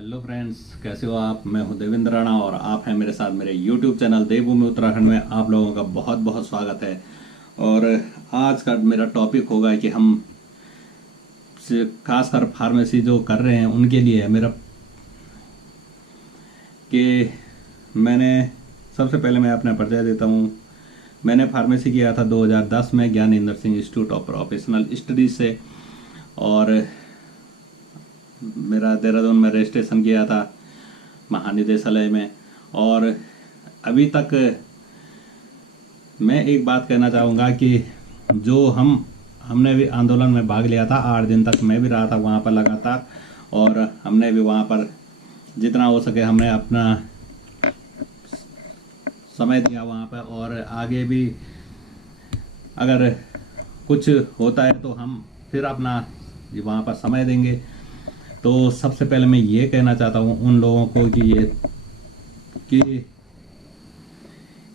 Hello friends, कैसे हो आप। मैं हूं देवेंद्र राणा और आप हैं मेरे साथ मेरे यूट्यूब चैनल देवभूमि उत्तराखंड में। आप लोगों का बहुत बहुत स्वागत है। और आज का मेरा टॉपिक होगा कि हम खासकर फार्मेसी जो कर रहे हैं उनके लिए है मेरा कि मैंने सबसे पहले मैं अपना परिचय देता हूँ। मैंने फार्मेसी किया था 2010 में Gyanendra Singh institute of professional studies से। और मेरा देहरादून में रजिस्ट्रेशन किया था महानिदेशालय में। और अभी तक मैं एक बात कहना चाहूँगा कि जो हमने भी आंदोलन में भाग लिया था, 8 दिन तक मैं भी रहा था वहाँ पर लगातार। और हमने भी वहाँ पर जितना हो सके हमने अपना समय दिया वहाँ पर। और आगे भी अगर कुछ होता है तो हम फिर अपना वहाँ पर समय देंगे। तो सबसे पहले मैं ये कहना चाहता हूँ उन लोगों को कि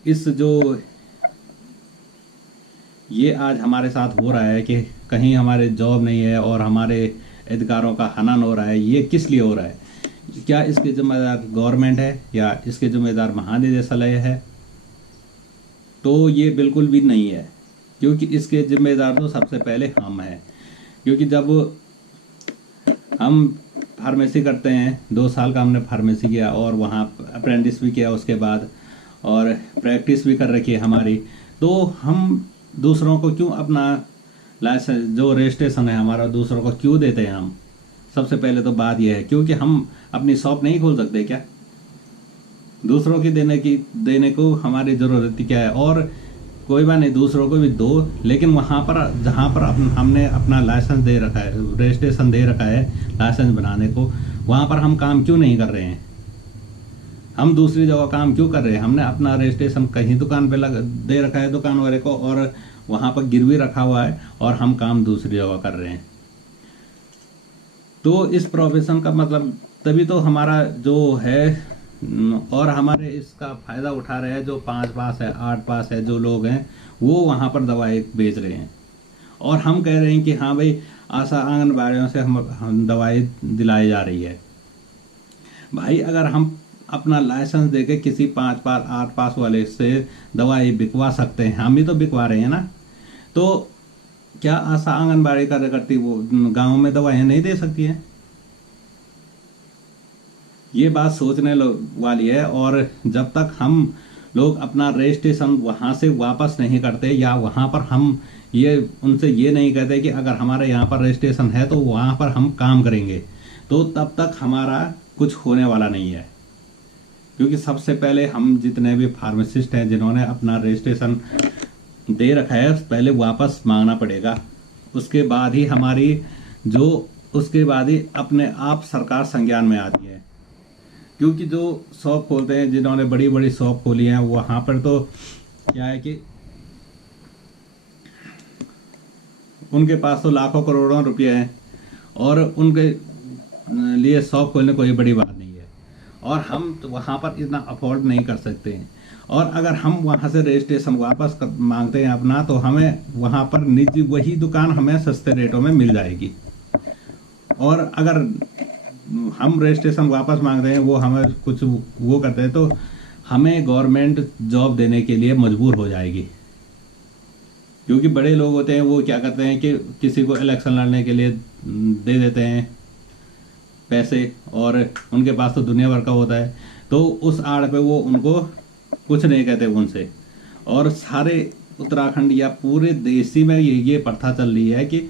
इस जो ये आज हमारे साथ हो रहा है कि कहीं हमारे जॉब नहीं है और हमारे अधिकारों का हनन हो रहा है, ये किस लिए हो रहा है? क्या इसके जिम्मेदार गवर्नमेंट है या इसके जिम्मेदार महानिदेशालय है? तो ये बिल्कुल भी नहीं है, क्योंकि इसके जिम्मेदार तो सबसे पहले हम हैं। क्योंकि जब हम फार्मेसी करते हैं, 2 साल का हमने फार्मेसी किया और वहाँ अप्रेंटिस भी किया उसके बाद, और प्रैक्टिस भी कर रखी है हमारी। तो हम दूसरों को क्यों अपना लाइसेंस जो रजिस्ट्रेशन है हमारा दूसरों को क्यों देते हैं हम? सबसे पहले तो बात यह है क्योंकि हम अपनी शॉप नहीं खोल सकते क्या? दूसरों की देने को हमारी ज़रूरत क्या है? और कोई बात नहीं, दूसरों को भी दो, लेकिन वहाँ पर जहाँ पर हमने अपना लाइसेंस दे रखा है, रजिस्ट्रेशन दे रखा है लाइसेंस बनाने को, वहाँ पर हम काम क्यों नहीं कर रहे हैं? हम दूसरी जगह काम क्यों कर रहे हैं? हमने अपना रजिस्ट्रेशन कहीं दुकान पे दे रखा है दुकान वाले को, और वहाँ पर गिरवी रखा हुआ है, और हम काम दूसरी जगह कर रहे हैं। तो इस प्रोफेशन का मतलब तभी तो हमारा जो है, और हमारे इसका फायदा उठा रहे हैं जो 5 पास है 8 पास है जो लोग हैं, वो वहाँ पर दवाई बेच रहे हैं। और हम कह रहे हैं कि हाँ भाई, आशा आंगनबाड़ियों से हम दवाई दिलाई जा रही है। भाई, अगर हम अपना लाइसेंस देके किसी 5 पास 8 पास वाले से दवाई बिकवा सकते हैं, हम भी तो बिकवा रहे हैं ना। तो क्या आशा आंगनबाड़ी कार्यकर्ती वो गाँव में दवाइयाँ नहीं दे सकती हैं? ये बात सोचने वाली है। और जब तक हम लोग अपना रजिस्ट्रेशन वहाँ से वापस नहीं करते, या वहाँ पर हम ये उनसे ये नहीं कहते कि अगर हमारे यहाँ पर रजिस्ट्रेशन है तो वहाँ पर हम काम करेंगे, तो तब तक हमारा कुछ होने वाला नहीं है। क्योंकि सबसे पहले हम जितने भी फार्मासिस्ट हैं जिन्होंने अपना रजिस्ट्रेशन दे रखा है, पहले वापस मांगना पड़ेगा। उसके बाद ही उसके बाद ही अपने आप सरकार संज्ञान में आती है। क्योंकि जो शॉप खोलते हैं, जिन्होंने बड़ी बड़ी शॉप खोली हैं, वहाँ पर तो क्या है कि उनके पास तो लाखों करोड़ों रुपए हैं, और उनके लिए शॉप खोलने कोई बड़ी बात नहीं है। और हम तो वहाँ पर इतना अफोर्ड नहीं कर सकते हैं। और अगर हम वहाँ से रजिस्ट्रेशन वापस मांगते हैं अपना, तो हमें वहाँ पर निजी वही दुकान हमें सस्ते रेटों में मिल जाएगी। और अगर हम रजिस्ट्रेशन वापस मांगते हैं, वो हमें कुछ वो करते हैं, तो हमें गवर्नमेंट जॉब देने के लिए मजबूर हो जाएगी। क्योंकि बड़े लोग होते हैं, वो क्या करते हैं कि किसी को इलेक्शन लड़ने के लिए दे देते हैं पैसे, और उनके पास तो दुनिया भर का होता है, तो उस आड़ पे वो उनको कुछ नहीं कहते उनसे। और सारे उत्तराखंड या पूरे देश ही में ये प्रथा चल रही है कि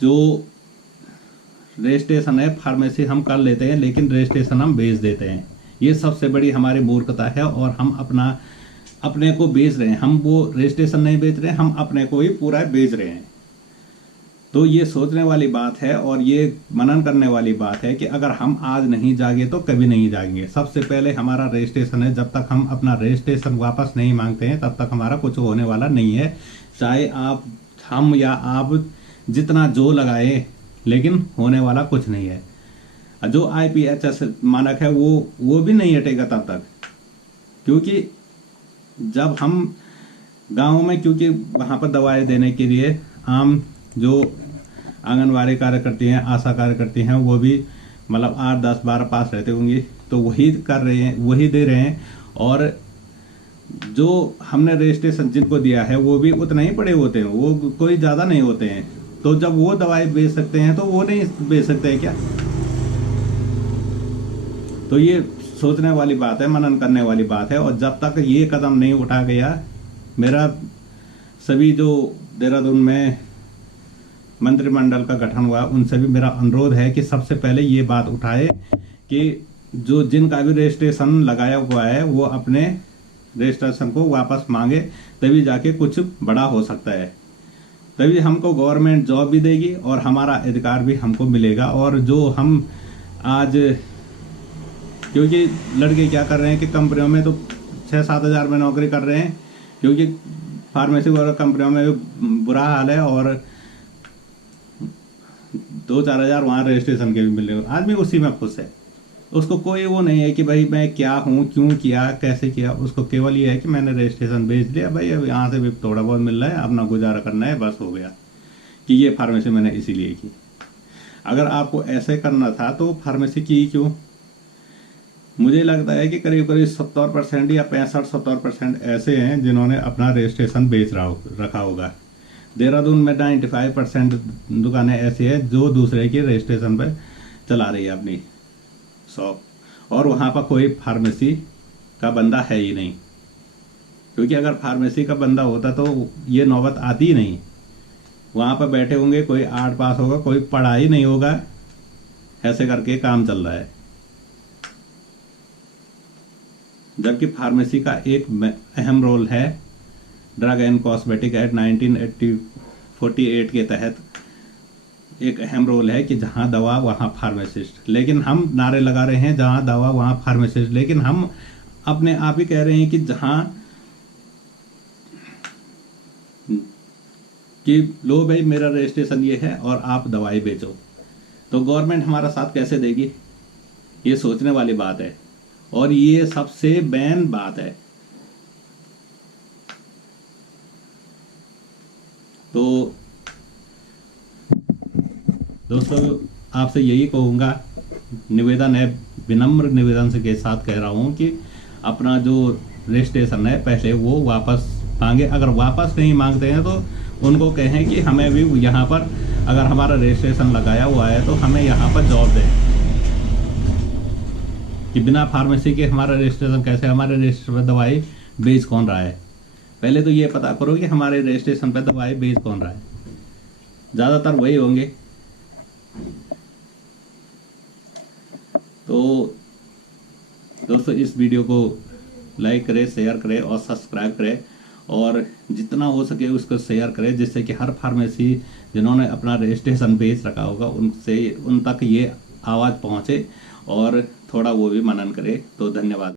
जो रजिस्ट्रेशन है फार्मेसी हम कर लेते हैं, लेकिन रजिस्ट्रेशन हम बेच देते हैं। ये सबसे बड़ी हमारी मूर्खता है, और हम अपने को बेच रहे हैं। हम वो रजिस्ट्रेशन नहीं बेच रहे हैं, हम अपने को ही पूरा बेच रहे हैं। तो ये सोचने वाली बात है, और ये मनन करने वाली बात है कि अगर हम आज नहीं जागे तो कभी नहीं जाएंगे। सबसे पहले हमारा रजिस्ट्रेशन है। जब तक हम अपना रजिस्ट्रेशन वापस नहीं मांगते हैं, तब तक हमारा कुछ होने वाला नहीं है। चाहे हम या आप जितना जो लगाए, लेकिन होने वाला कुछ नहीं है। जो IPHS मानक है वो भी नहीं हटेगा तब तक। क्योंकि जब हम गाँव में, क्योंकि वहाँ पर दवाई देने के लिए आम जो आंगनवाड़ी कार्यकर्ती हैं, आशा कार्यकर्ती हैं, वो भी मतलब 8, 10, 12 पास रहते होंगे तो वही कर रहे हैं, वही दे रहे हैं। और जो हमने रजिस्ट्रेशन जिनको दिया है वो भी उतना ही पड़े होते हैं, वो कोई ज़्यादा नहीं होते हैं। तो जब वो दवाई बेच सकते हैं तो वो नहीं बेच सकते हैं क्या? तो ये सोचने वाली बात है, मनन करने वाली बात है। और जब तक ये कदम नहीं उठा गया, मेरा सभी जो देहरादून में मंत्रिमंडल का गठन हुआ उनसे भी मेरा अनुरोध है कि सबसे पहले ये बात उठाए कि जो जिनका भी रजिस्ट्रेशन लगाया हुआ है वो अपने रजिस्ट्रेशन को वापस मांगे, तभी जाके कुछ बड़ा हो सकता है। तभी हमको गवर्नमेंट जॉब भी देगी और हमारा अधिकार भी हमको मिलेगा। और जो हम आज, क्योंकि लड़के क्या कर रहे हैं कि कंपनियों में तो 6-7 हज़ार में नौकरी कर रहे हैं, क्योंकि फार्मेसी वगैरह कंपनियों में बुरा हाल है, और 2-4 हज़ार वहाँ रजिस्ट्रेशन के भी मिल रहे हो। आदमी उसी में खुश है, उसको कोई वो नहीं है कि भाई मैं क्या हूँ, क्यों किया, कैसे किया। उसको केवल ये है कि मैंने रजिस्ट्रेशन भेज दिया भाई, अब यहाँ से भी थोड़ा बहुत मिल रहा है, अपना गुजारा करना है, बस हो गया। कि ये फार्मेसी मैंने इसीलिए की। अगर आपको ऐसे करना था तो फार्मेसी की क्यों? मुझे लगता है कि करीब करीब 70% या 65-70% ऐसे हैं जिन्होंने अपना रजिस्ट्रेशन रखा होगा। देहरादून में 95% दुकानें ऐसी हैं जो दूसरे की रजिस्ट्रेशन पर चला रही है अपनी शॉप, और वहाँ पर कोई फार्मेसी का बंदा है ही नहीं। क्योंकि अगर फार्मेसी का बंदा होता तो ये नौबत आती ही नहीं। वहाँ पर बैठे होंगे, कोई 8 पास होगा, कोई पढ़ा ही नहीं होगा, ऐसे करके काम चल रहा है। जबकि फार्मेसी का एक अहम रोल है ड्रग एंड कॉस्मेटिक एक्ट 1948 के तहत एक अहम रोल है कि जहां दवा वहां फार्मासिस्ट। लेकिन हम नारे लगा रहे हैं जहां दवा वहां फार्मासिस्ट, लेकिन हम अपने आप ही कह रहे हैं कि जहां कि लो भाई मेरा रजिस्ट्रेशन ये है और आप दवाई बेचो, तो गवर्नमेंट हमारा साथ कैसे देगी? ये सोचने वाली बात है, और ये सबसे बैन बात है। तो दोस्तों आपसे यही कहूँगा, निवेदन है, विनम्र निवेदन से के साथ कह रहा हूँ कि अपना जो रजिस्ट्रेशन है पहले वो वापस मांगे। अगर वापस नहीं मांगते हैं तो उनको कहें कि हमें भी यहाँ पर, अगर हमारा रजिस्ट्रेशन लगाया हुआ है तो हमें यहाँ पर जॉब दें। कि बिना फार्मेसी के हमारा रजिस्ट्रेशन कैसे, हमारे रजिस्टर पर दवाई बेच कौन रहा है? पहले तो ये पता करो कि हमारे रजिस्ट्रेशन पर दवाई बेच कौन रहा है। ज़्यादातर वही होंगे। तो दोस्तों इस वीडियो को लाइक करें, शेयर करें और सब्सक्राइब करें, और जितना हो सके उसको शेयर करें, जिससे कि हर फार्मेसी जिन्होंने अपना रजिस्ट्रेशन बेच रखा होगा उन तक ये आवाज़ पहुँचे और थोड़ा वो भी मनन करे। तो धन्यवाद।